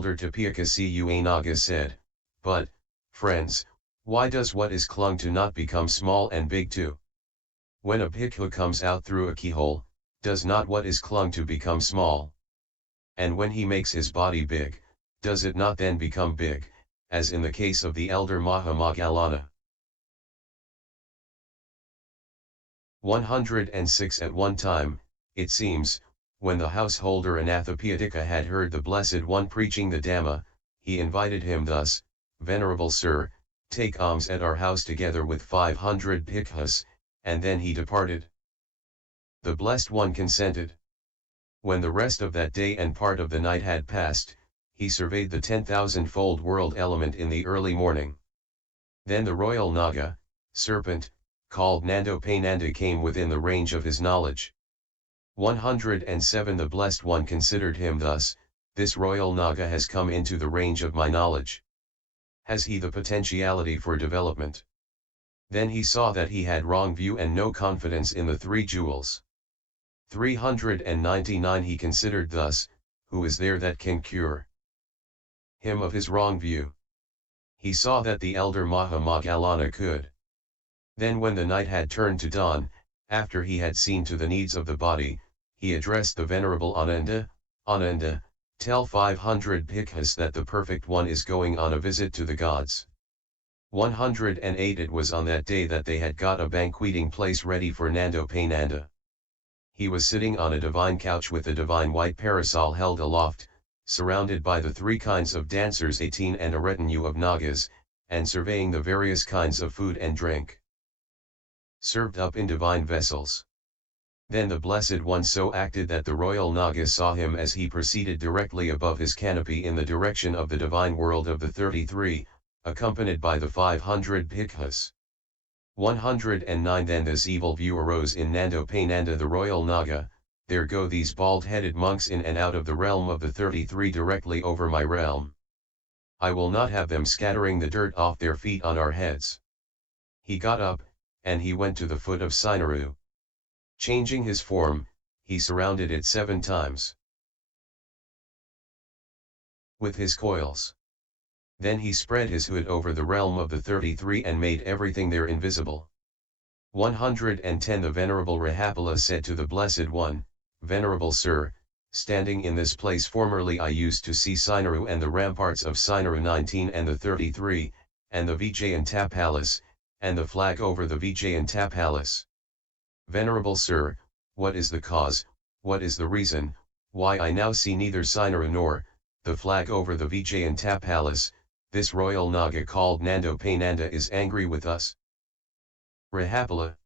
Elder Tipiþaka Cú a-Naga said, "But, friends, why does what is clung to not become small and big too? When a bhikkhu comes out through a keyhole, does not what is clung to become small? And when he makes his body big, does it not then become big, as in the case of the Elder Maha Moggallana?" 106 At one time, it seems, when the householder Anathapiodika had heard the Blessed One preaching the Dhamma, he invited him thus, "Venerable Sir, take alms at our house together with 500 bhikkhus," and then he departed. The Blessed One consented. When the rest of that day and part of the night had passed, he surveyed the 10,000-fold world element in the early morning. Then the royal Naga, serpent, called Nandopananda came within the range of his knowledge. 107 The Blessed One considered him thus, "This royal Naga has come into the range of my knowledge. Has he the potentiality for development?" Then he saw that he had wrong view and no confidence in the three jewels. 399 He considered thus, "Who is there that can cure him of his wrong view?" He saw that the Elder Maha Moggallana could. Then when the night had turned to dawn, after he had seen to the needs of the body, he addressed the Venerable Ananda, "Ananda, tell 500 bhikkhus that the Perfect One is going on a visit to the gods." 108 It was on that day that they had got a banqueting place ready for Nandopananda. He was sitting on a divine couch with a divine white parasol held aloft, surrounded by the three kinds of dancers 18 and a retinue of Nagas, and surveying the various kinds of food and drink served up in divine vessels. Then the Blessed One so acted that the royal Naga saw him as he proceeded directly above his canopy in the direction of the divine world of the 33, accompanied by the 500 bhikkhus. 109 Then this evil view arose in Nandopananda the royal Naga, "There go these bald-headed monks in and out of the realm of the 33 directly over my realm. I will not have them scattering the dirt off their feet on our heads." He got up, and he went to the foot of Sinaru. Changing his form, he surrounded it 7 times with his coils. Then he spread his hood over the realm of the 33 and made everything there invisible. 110 The Venerable Rahapala said to the Blessed One, "Venerable Sir, standing in this place formerly I used to see Sinaru and the ramparts of Sinaru 19 and the 33, and the Vijayantha Palace, and the flag over the Vijayantha Palace. Venerable Sir, what is the cause, what is the reason, why I now see neither Sinaru nor the flag over the Vijayantha Palace? This royal Naga called Nandopananda is angry with us." Rahapala: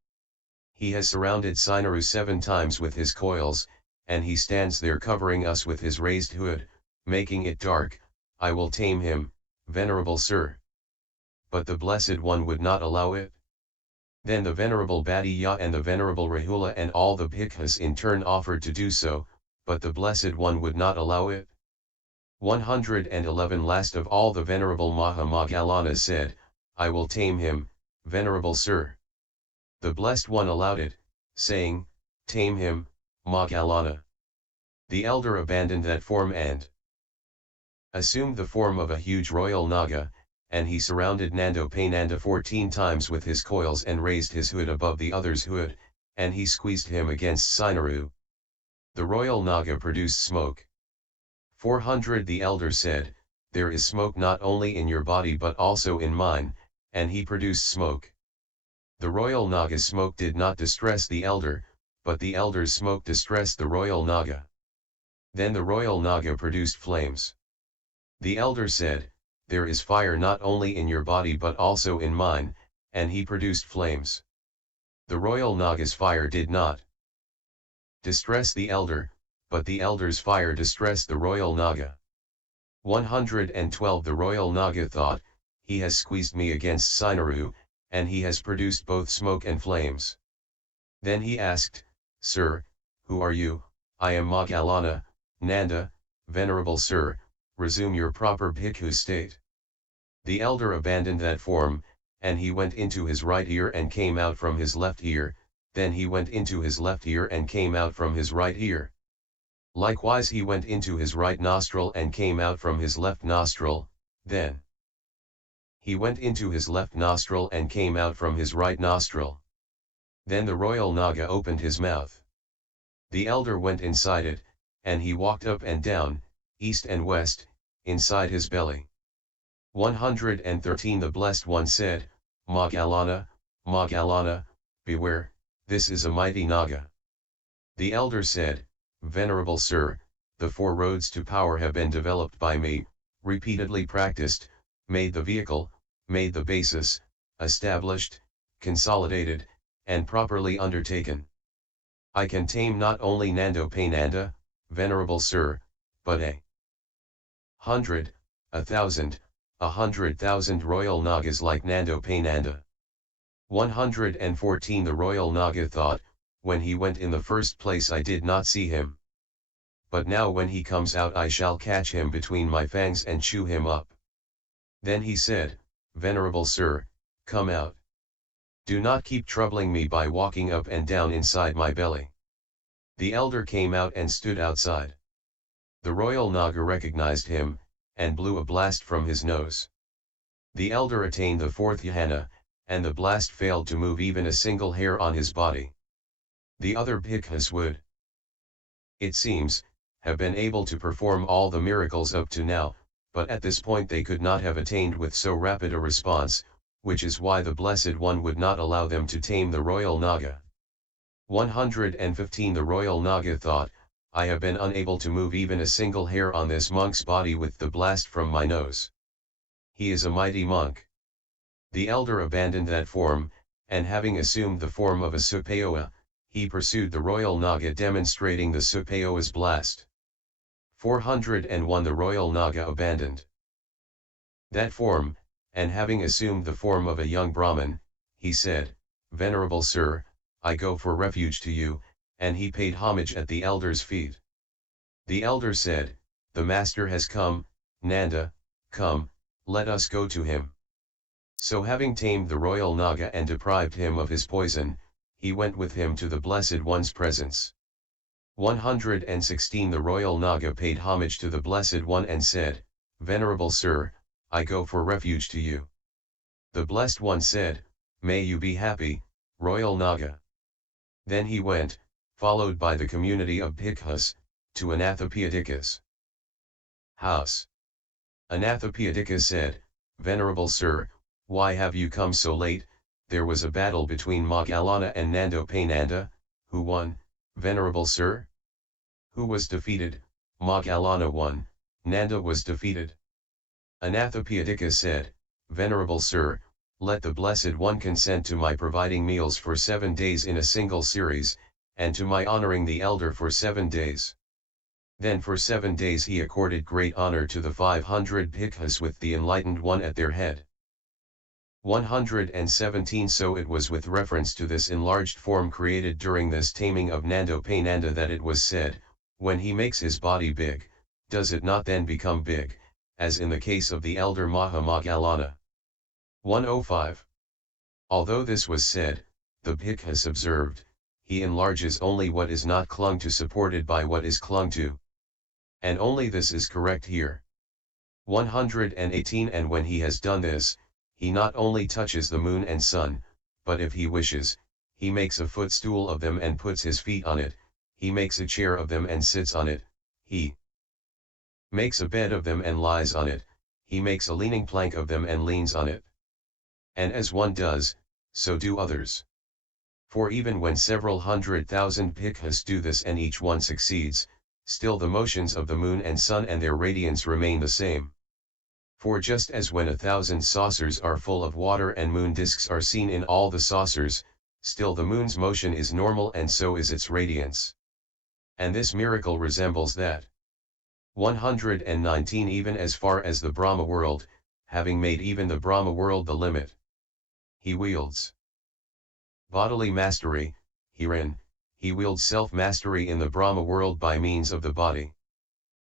"He has surrounded Sinaru 7 times with his coils, and he stands there covering us with his raised hood, making it dark. I will tame him, Venerable Sir." But the Blessed One would not allow it. Then the Venerable Bhaddiya and the Venerable Rahula and all the bhikkhus in turn offered to do so, but the Blessed One would not allow it. 111 Last of all the Venerable Maha Moggallana said, "I will tame him, Venerable Sir." The Blessed One allowed it, saying, "Tame him, Moggallana." The elder abandoned that form and assumed the form of a huge royal Naga, and he surrounded Nandopananda 14 times with his coils and raised his hood above the other's hood, and he squeezed him against Sinaru. The royal Naga produced smoke. 400 The elder said, "There is smoke not only in your body but also in mine," and he produced smoke. The royal Naga's smoke did not distress the elder, but the elder's smoke distressed the royal Naga. Then the royal Naga produced flames. The elder said, "There is fire not only in your body but also in mine," and he produced flames. The royal Naga's fire did not distress the elder, but the elder's fire distressed the royal Naga. 112 The royal Naga thought, "He has squeezed me against Sinaru, and he has produced both smoke and flames." Then he asked, "Sir, who are you?" "I am Moggallana, Nanda, Venerable Sir, resume your proper bhikkhu state." The elder abandoned that form, and he went into his right ear and came out from his left ear, then he went into his left ear and came out from his right ear. Likewise he went into his right nostril and came out from his left nostril, then he went into his left nostril and came out from his right nostril. Then the royal Naga opened his mouth. The elder went inside it, and he walked up and down, east and west, inside his belly. 113 The Blessed One said, Moggallana, Moggallana, beware, this is a mighty Naga. The elder said, Venerable Sir, the four roads to power have been developed by me, repeatedly practiced, made the vehicle, made the basis, established, consolidated, and properly undertaken. I can tame not only Nandopananda, Venerable Sir, but 100, 1,000, 100,000 royal Nagas like Nandopananda. 114 The royal Naga thought, when he went in the first place I did not see him. But now when he comes out I shall catch him between my fangs and chew him up. Then he said, Venerable Sir, come out. Do not keep troubling me by walking up and down inside my belly. The elder came out and stood outside. The royal Naga recognized him, and blew a blast from his nose. The elder attained the fourth jhana, and the blast failed to move even a single hair on his body. The other bhikkhus would, it seems, have been able to perform all the miracles up to now, but at this point they could not have attained with so rapid a response, which is why the Blessed One would not allow them to tame the royal Naga. 115 The royal Naga thought, I have been unable to move even a single hair on this monk's body with the blast from my nose. He is a mighty monk. The elder abandoned that form, and having assumed the form of a Supayoa, he pursued the royal Naga demonstrating the Supayoa's blast. 401 The royal Naga abandoned that form, and having assumed the form of a young Brahmin, he said, Venerable Sir, I go for refuge to you, and he paid homage at the elder's feet. The elder said, The master has come, Nanda, come, let us go to him. So having tamed the royal Naga and deprived him of his poison, he went with him to the Blessed One's presence. 116 The royal Naga paid homage to the Blessed One and said, Venerable Sir, I go for refuge to you. The Blessed One said, May you be happy, royal Naga. Then he went, followed by the community of bhikkhus, to Anathapiodika's house. Anathapiodika said, Venerable Sir, why have you come so late? There was a battle between Moggallana and Nandopananda. Who won, Venerable Sir? Who was defeated? Moggallana won, Nanda was defeated. Anathapiodika said, Venerable Sir, let the Blessed One consent to my providing meals for 7 days in a single series, and to my honoring the elder for 7 days. Then for 7 days he accorded great honor to the 500 bhikkhus with the enlightened one at their head. 117 So it was with reference to this enlarged form created during this taming of Nandopananda that it was said, when he makes his body big, does it not then become big, as in the case of the Elder Maha Moggallana. 105. Although this was said, the bhikkhus observed, he enlarges only what is not clung to supported by what is clung to. And only this is correct here. 118 And when he has done this, he not only touches the moon and sun, but if he wishes, he makes a footstool of them and puts his feet on it, he makes a chair of them and sits on it, he makes a bed of them and lies on it, he makes a leaning plank of them and leans on it. And as one does, so do others. For even when several 100,000 bhikkhus do this and each one succeeds, still the motions of the moon and sun and their radiance remain the same. For just as when 1,000 saucers are full of water and moon discs are seen in all the saucers, still the moon's motion is normal and so is its radiance. And this miracle resembles that. 119 Even as far as the Brahma world, having made even the Brahma world the limit, he wields bodily mastery. Herein, he wields self-mastery in the Brahma world by means of the body.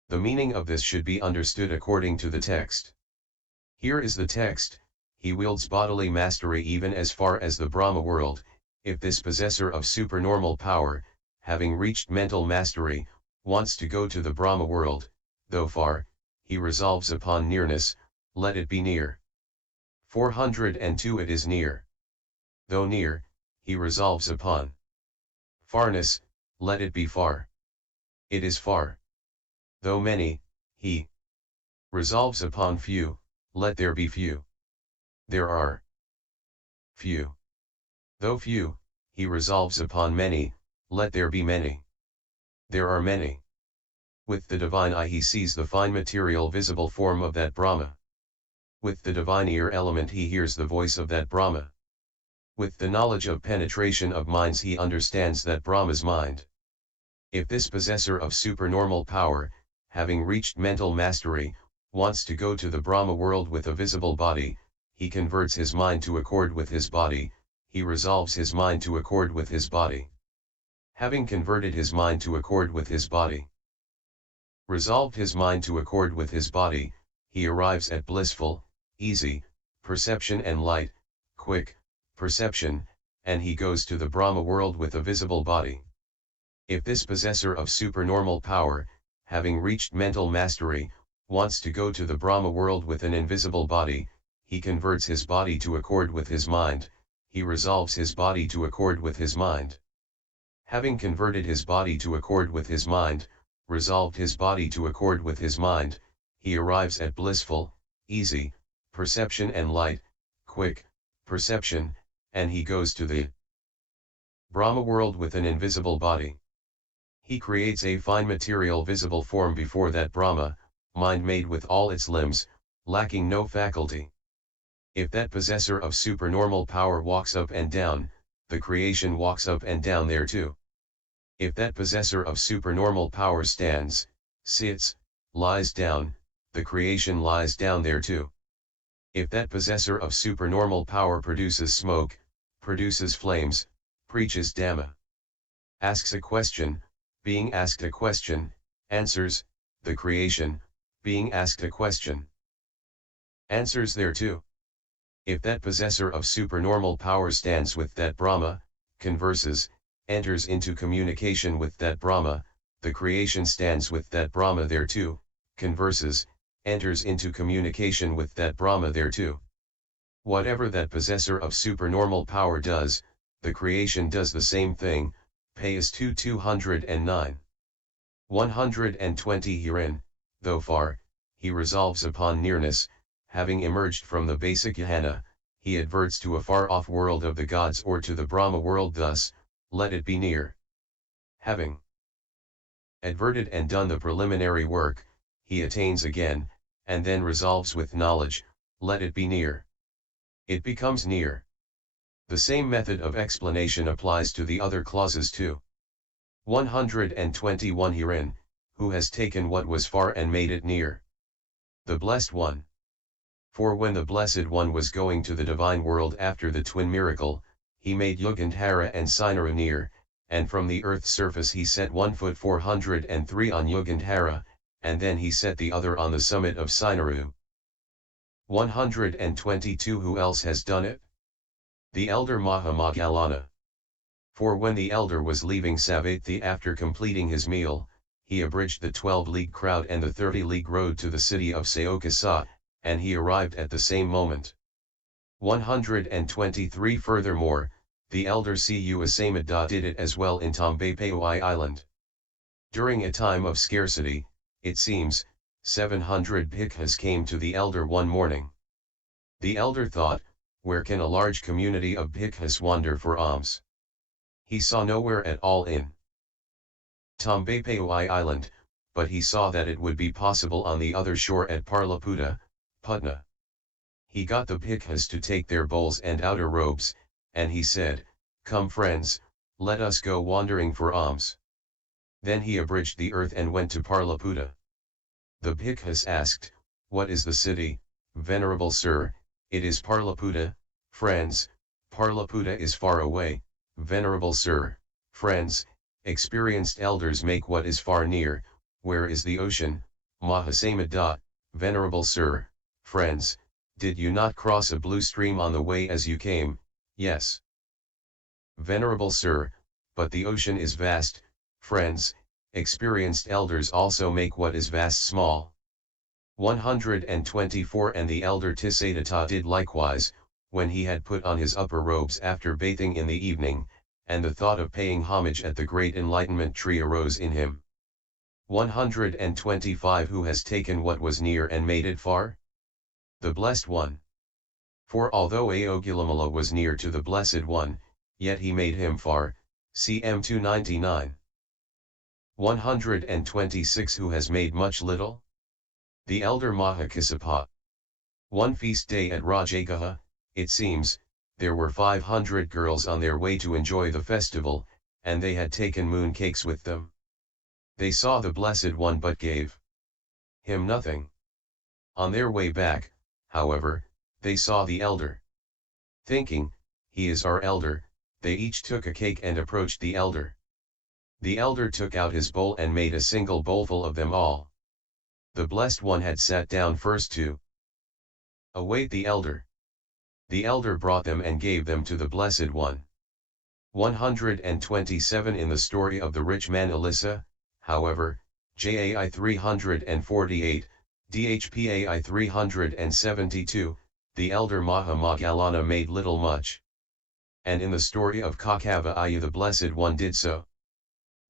The meaning of this should be understood according to the text. Here is the text, he wields bodily mastery even as far as the Brahma world, if this possessor of supernormal power, having reached mental mastery, wants to go to the Brahma world, though far, he resolves upon nearness, let it be near. 402 It is near. Though near, he resolves upon farness, let it be far. It is far. Though many, he resolves upon few, let there be few. There are few. Though few, he resolves upon many, let there be many. There are many. With the divine eye he sees the fine material visible form of that Brahma. With the divine ear element he hears the voice of that Brahma. With the knowledge of penetration of minds he understands that Brahma's mind. If this possessor of supernormal power, having reached mental mastery, wants to go to the Brahma world with a visible body, he converts his mind to accord with his body, he resolves his mind to accord with his body. Having converted his mind to accord with his body, resolved his mind to accord with his body, he arrives at blissful, easy, perception and light, quick, perception, and he goes to the Brahma world with a visible body. If this possessor of supernormal power, having reached mental mastery, wants to go to the Brahma world with an invisible body, he converts his body to accord with his mind, he resolves his body to accord with his mind. Having converted his body to accord with his mind, resolved his body to accord with his mind, he arrives at blissful, easy, perception and light, quick, perception, and he goes to the Brahma world with an invisible body. He creates a fine material visible form before that Brahma, mind made with all its limbs, lacking no faculty. If that possessor of supernormal power walks up and down, the creation walks up and down there too. If that possessor of supernormal power stands, sits, lies down, the creation lies down there too. If that possessor of supernormal power produces smoke, produces flames, preaches Dhamma, asks a question, being asked a question, answers, the creation, being asked a question, answers there too. If that possessor of supernormal power stands with that Brahma, converses, enters into communication with that Brahma, the creation stands with that Brahma there too, converses, enters into communication with that Brahma there too. Whatever that possessor of supernormal power does, the creation does the same thing. Payas 209. 120 Herein, though far, he resolves upon nearness, having emerged from the basic jhana, he adverts to a far-off world of the gods or to the Brahma world thus, let it be near. Having adverted and done the preliminary work, he attains again, and then resolves with knowledge, let it be near. It becomes near. The same method of explanation applies to the other clauses too. 121 Herein, who has taken what was far and made it near? The Blessed One. For when the Blessed One was going to the divine world after the twin miracle, he made Yugandhara and Sinara near, and from the earth's surface he set 1 foot 403 on Yugandhara, and then he set the other on the summit of Sinaru. 122 Who else has done it? The Elder Maha Moggallana. For when the elder was leaving Savatthi after completing his meal, he abridged the 12-league crowd and the 30-league road to the city of Saokasa, and he arrived at the same moment. 123 Furthermore, the elder Cu Asamada did it as well in Tambapaoi island. During a time of scarcity, it seems, 700 bhikkhus came to the elder one morning. The elder thought, where can a large community of bhikkhus wander for alms? He saw nowhere at all in Tambapaoi island, but he saw that it would be possible on the other shore at Parlaputta, Putna. He got the bhikkhus to take their bowls and outer robes, and he said, "Come friends, let us go wandering for alms." Then he abridged the earth and went to Parlaputta. The bhikkhus asked, "What is the city, Venerable Sir?" "It is Parlaputta, friends." "Parlaputta is far away, Venerable Sir." "Friends, experienced elders make what is far near." "Where is the ocean, Mahasamada?" "Venerable Sir." "Friends, did you not cross a blue stream on the way as you came?" "Yes." "Venerable Sir, but the ocean is vast." "Friends, Experienced elders also make what is vast small. 124 And the Elder Tipiþaka did likewise, when he had put on his upper robes after bathing in the evening, and the thought of paying homage at the great enlightenment tree arose in him. 125 Who has taken what was near and made it far? The Blessed One. For although a-Naga was near to the Blessed One, yet he made him far, cm 299. 126 Who has made much little? The Elder Maha Moggallana. One feast day at Rajagaha, it seems, there were 500 girls on their way to enjoy the festival, and they had taken moon cakes with them. They saw the Blessed One but gave him nothing. On their way back, however, they saw the elder. Thinking, he is our elder, they each took a cake and approached the elder. The elder took out his bowl and made a single bowlful of them all. The Blessed One had sat down first to await the elder. The elder brought them and gave them to the Blessed One. 127 In the story of the rich man Elissa, however, JAI 348, DHPAI 372, the Elder Maha Moggallana made little much. And in the story of Kakavaya the Blessed One did so.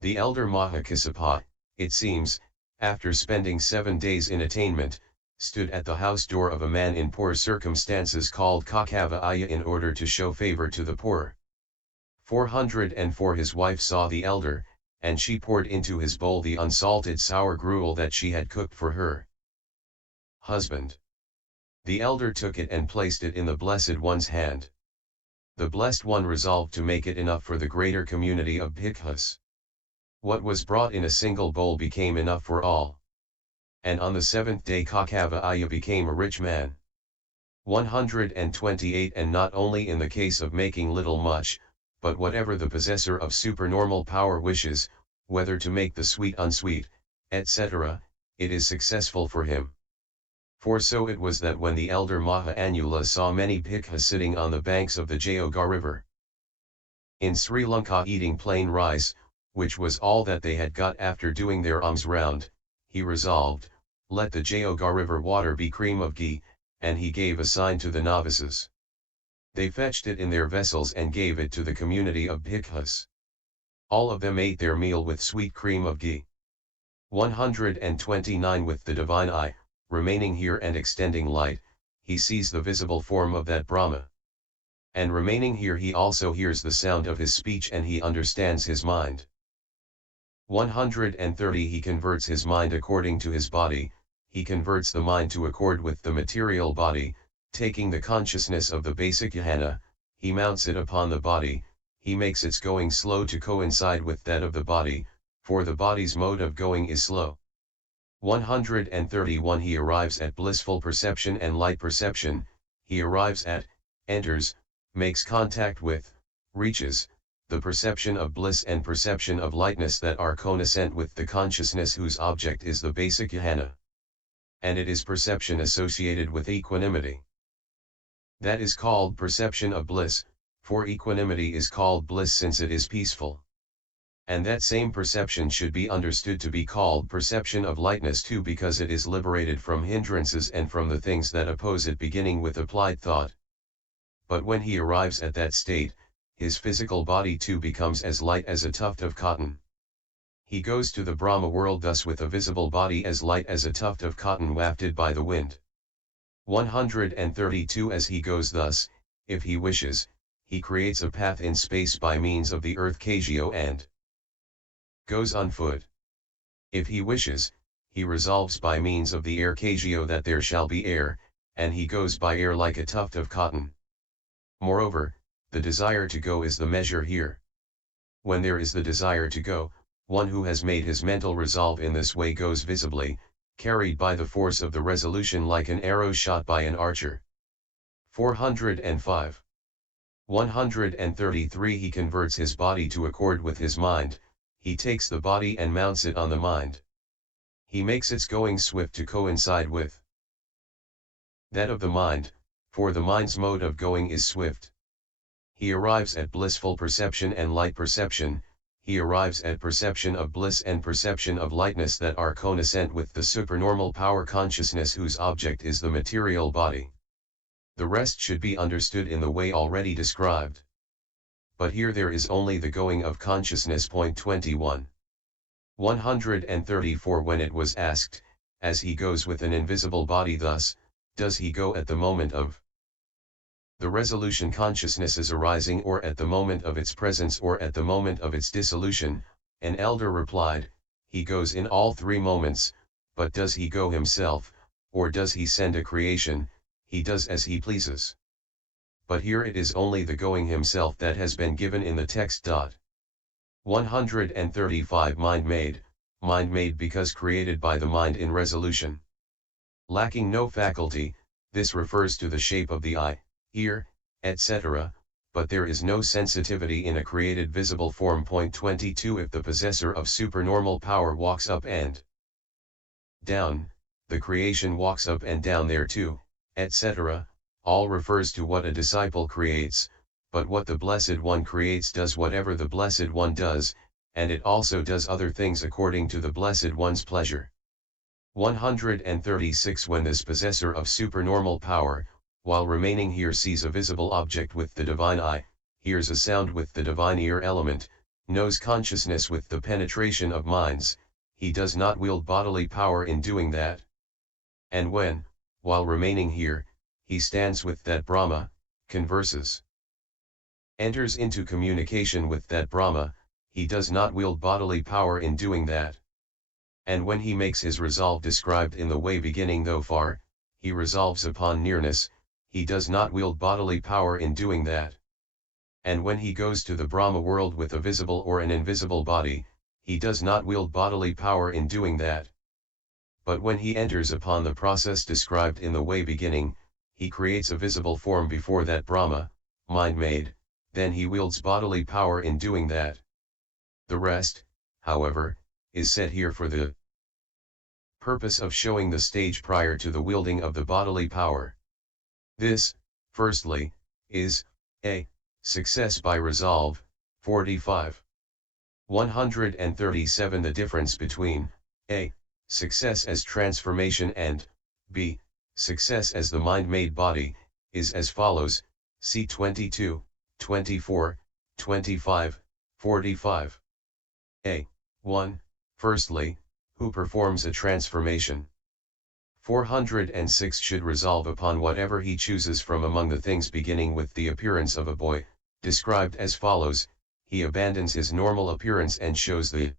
The Elder Maha Moggallana, it seems, after spending 7 days in attainment, stood at the house door of a man in poor circumstances called Kakavaya in order to show favor to the poor. 404 His wife saw the elder, and she poured into his bowl the unsalted sour gruel that she had cooked for her husband. The elder took it and placed it in the Blessed One's hand. The Blessed One resolved to make it enough for the greater community of bhikkhus. What was brought in a single bowl became enough for all. And on the 7th day Kakavaya became a rich man. 128 And not only in the case of making little much, but whatever the possessor of supernormal power wishes, whether to make the sweet unsweet, etc., it is successful for him. For so it was that when the Elder Maha Moggallana saw many bhikkhus sitting on the banks of the Jayoga river in Sri Lanka eating plain rice, which was all that they had got after doing their alms round, he resolved, let the Jayoga river water be cream of ghee, and he gave a sign to the novices. They fetched it in their vessels and gave it to the community of bhikkhus. All of them ate their meal with sweet cream of ghee. 129 With the divine eye, remaining here and extending light, he sees the visible form of that Brahma. And remaining here he also hears the sound of his speech and he understands his mind. 130 He converts his mind according to his body, he converts the mind to accord with the material body, taking the consciousness of the basic jhana, he mounts it upon the body, he makes its going slow to coincide with that of the body, for the body's mode of going is slow. 131 He arrives at blissful perception and light perception, he arrives at, enters, makes contact with, reaches, the perception of bliss and perception of lightness that are cognizant with the consciousness whose object is the basic jhana. And it is perception associated with equanimity. That is called perception of bliss, for equanimity is called bliss since it is peaceful. And that same perception should be understood to be called perception of lightness too because it is liberated from hindrances and from the things that oppose it beginning with applied thought. But when he arrives at that state, his physical body too becomes as light as a tuft of cotton. He goes to the Brahma world thus with a visible body as light as a tuft of cotton wafted by the wind. 132 As he goes thus, if he wishes, he creates a path in space by means of the earth keyhole and goes on foot. If he wishes, he resolves by means of the air keyhole that there shall be air, and he goes by air like a tuft of cotton. Moreover, the desire to go is the measure here. When there is the desire to go, one who has made his mental resolve in this way goes visibly, carried by the force of the resolution like an arrow shot by an archer. 405. 133 He converts his body to accord with his mind, he takes the body and mounts it on the mind. He makes its going swift to coincide with that of the mind, for the mind's mode of going is swift. He arrives at blissful perception and light perception, he arrives at perception of bliss and perception of lightness that are connascent with the supernormal power consciousness whose object is the material body. The rest should be understood in the way already described. But here there is only the going of consciousness. 21. 134 When it was asked, as he goes with an invisible body thus, does he go at the moment of the resolution consciousness's arising or at the moment of its presence or at the moment of its dissolution? An elder replied, he goes in all three moments, but does he go himself, or does he send a creation? He does as he pleases. But here it is only the going himself that has been given in the text. 135 Mind made because created by the mind in resolution. Lacking no faculty, this refers to the shape of the eye, ear, etc., but there is no sensitivity in a created visible form. 22 If the possessor of supernormal power walks up and down, the creation walks up and down there too, etc., all refers to what a disciple creates, but what the Blessed One creates does whatever the Blessed One does, and it also does other things according to the Blessed One's pleasure. 136 When this possessor of supernormal power, while remaining here, sees a visible object with the divine eye, hears a sound with the divine ear element, knows consciousness with the penetration of minds, he does not wield bodily power in doing that. And when, while remaining here, he stands with that Brahma, converses, enters into communication with that Brahma, he does not wield bodily power in doing that. And when he makes his resolve described in the way beginning though far, he resolves upon nearness, he does not wield bodily power in doing that. And when he goes to the Brahma world with a visible or an invisible body, he does not wield bodily power in doing that. But when he enters upon the process described in the way beginning, he creates a visible form before that Brahma, mind made, then he wields bodily power in doing that. The rest, however, is said here for the purpose of showing the stage prior to the wielding of the bodily power. This, firstly, is a success by resolve. 45. 137 The difference between a success as transformation and b success as the mind-made body, is as follows, see 22, 24, 25, 45. A. 1. Firstly, who performs a transformation. 406 should resolve upon whatever he chooses from among the things beginning with the appearance of a boy, described as follows, he abandons his normal appearance and shows the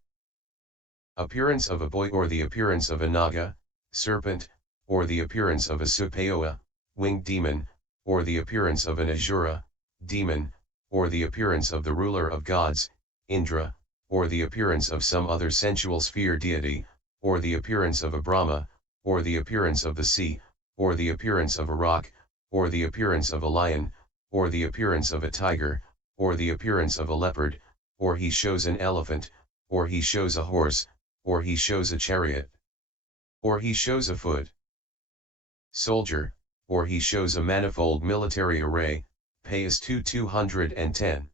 appearance of a boy or the appearance of a Naga, serpent, or the appearance of a Supayoa, winged demon, or the appearance of an Asura, demon, or the appearance of the ruler of gods, Indra, or the appearance of some other sensual sphere deity, or the appearance of a Brahma, or the appearance of the sea, or the appearance of a rock, or the appearance of a lion, or the appearance of a tiger, or the appearance of a leopard, or he shows an elephant, or he shows a horse, or he shows a chariot, or he shows a foot soldier, or he shows a manifold military array. Payas 210.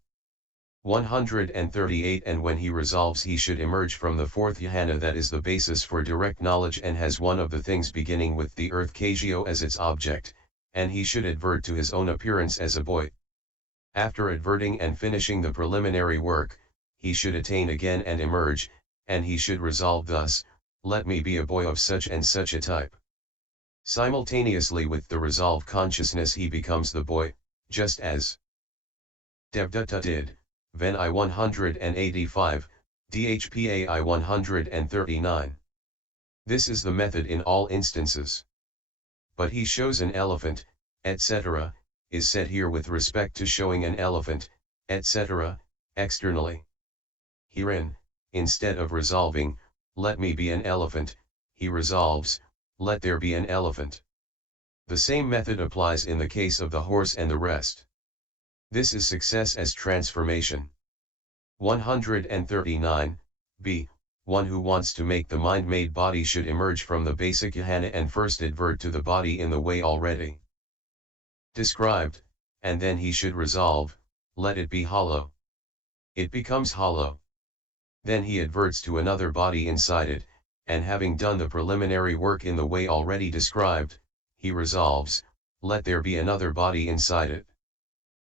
138 And when he resolves he should emerge from the fourth jhana that is the basis for direct knowledge and has one of the things beginning with the earth keyhole as its object, and he should advert to his own appearance as a boy. After adverting and finishing the preliminary work, he should attain again and emerge, and he should resolve thus, let me be a boy of such and such a type. Simultaneously with the resolve consciousness he becomes the boy, just as Devdatta did. Ven I 185, Dhpa I 139. This is the method in all instances. But he shows an elephant, etc., is said here with respect to showing an elephant, etc., externally. Herein, instead of resolving, let me be an elephant, he resolves, let there be an elephant. The same method applies in the case of the horse and the rest. This is success as transformation. 139, b. One who wants to make the mind-made body should emerge from the basic jhana and first advert to the body in the way already described, and then he should resolve, let it be hollow. It becomes hollow. Then he adverts to another body inside it, and having done the preliminary work in the way already described, he resolves, let there be another body inside it.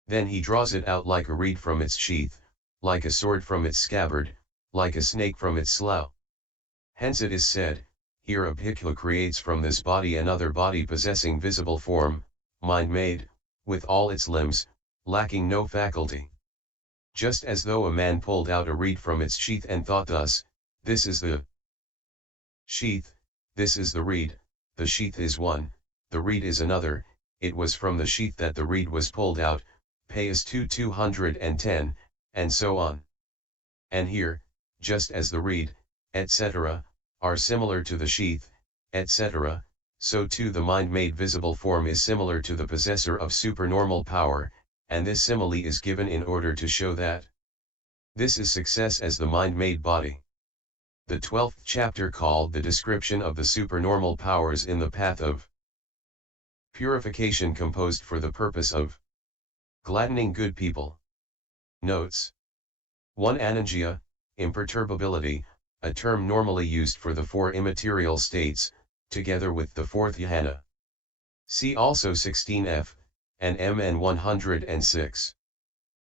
Then he draws it out like a reed from its sheath, like a sword from its scabbard, like a snake from its slough. Hence it is said, here a bhikkhu creates from this body another body possessing visible form, mind-made, with all its limbs, lacking no faculty. Just as though a man pulled out a reed from its sheath and thought thus, this is the sheath, this is the reed, the sheath is one, the reed is another, it was from the sheath that the reed was pulled out, Payas 2:210, and so on. And here, just as the reed, etc., are similar to the sheath, etc., so too the mind-made visible form is similar to the possessor of supernormal power, and this simile is given in order to show that this is success as the mind-made body. The 12th chapter called the description of the supernormal powers in the path of purification composed for the purpose of gladdening good people. Notes. 1. Anandjaya, imperturbability, a term normally used for the four immaterial states, together with the fourth jhana. See also 16f, and mn 106.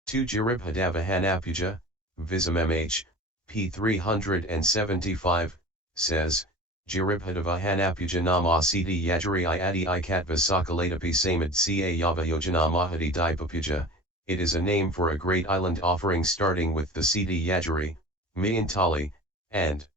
2. Jiribhadava Anathapiodika, Visam p. 375, says, Jiribhadava Anathapiodika nama siddhi yajari I adi I katva sakalatapi samad ca yava yojana mahadi dipapuja. It is a name for a great island offering starting with the siddhi yajari, Mayantali, and